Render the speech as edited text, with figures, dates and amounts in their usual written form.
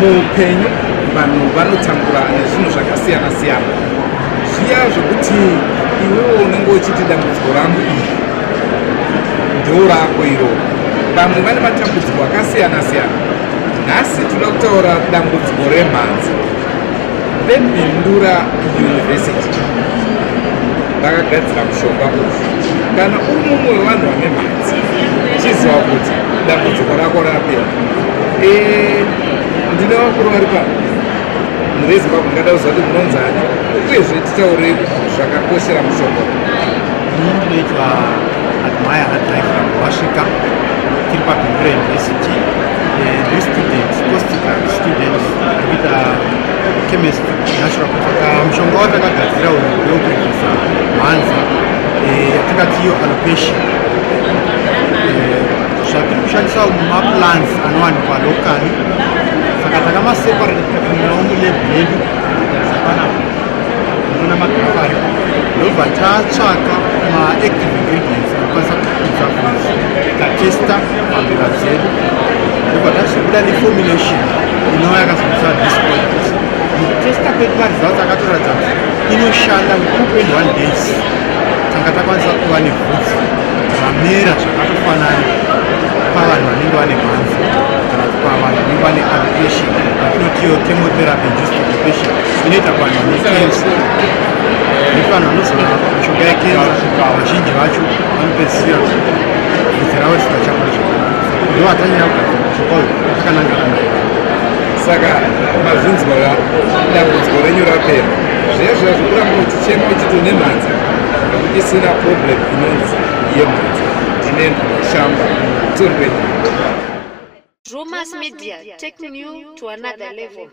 muupenyu vanhu vanotambura nezvinhu zvakasiyana siyana. Zviya zvokuti iwewo unenge uchiti dambudziko rangu iri ndiro rako iroro. Vamwe vane matambudziko akasiyana siyana. Nhasi toda kutaura dambudziko remhanza. Vebhindura University vakagadzira mushonga uyu. Kana uri mumwe wevanhu vane mhanza, chiziva kuti dambudziko rako rapera. Ndine vakuru vari pano murezimbabwe, ndingada kuziva kuti munonzani uyezve titaure zvakakoshera mushonga uyu. Ndinoitwa Admire Hadlife Rambwashika, tiri paBhindura University, students, post-grad students, kuita chemistry, natural products. Mushonga watakagadzira uyu ndewekurwisa mhanza yatingati iyo alopecia. Zvatiri kushandisa mumaplants anowanikwa lokali, saka takamaseparata kumirawo mulebhu yedu yazapanapa unoona magirafu aripo, ndobva tatsvaka maactive ingredients anokwanisa kukudza bvudzi, tatesta pambira dzedu, ndobva tazobuda neformulation inova yakazobvisa dispoint. Mukutesta kwedu maresults akatoratidza kuti inoshanda within 21 days. Tanga takwanisa kuva nebvudzi ramera zvakatofanana pavanhu vanenge vane mhanza kana kuti pavanhu vanenge vane alopecia, vatinotiyo chemotherapy induced alopecia, inoita kuvanhu vane kensa. Nekuti vanhu vanozora mishonga yekensa vazhinji vacho vanopedzisira bvudzi ravo risina chakure zvakanaka. Ndo vatanyanya kugadzira mushonga uyu takanangana nayo. Saka mazvinzwa dambudziko renyu rapera. Zviya zviya zvokuramba uchichema uchiti une mhanza nekuti isina problem inonzi yemhanza, inoenda kushamba torweni. Rumas Media, taking you to another level.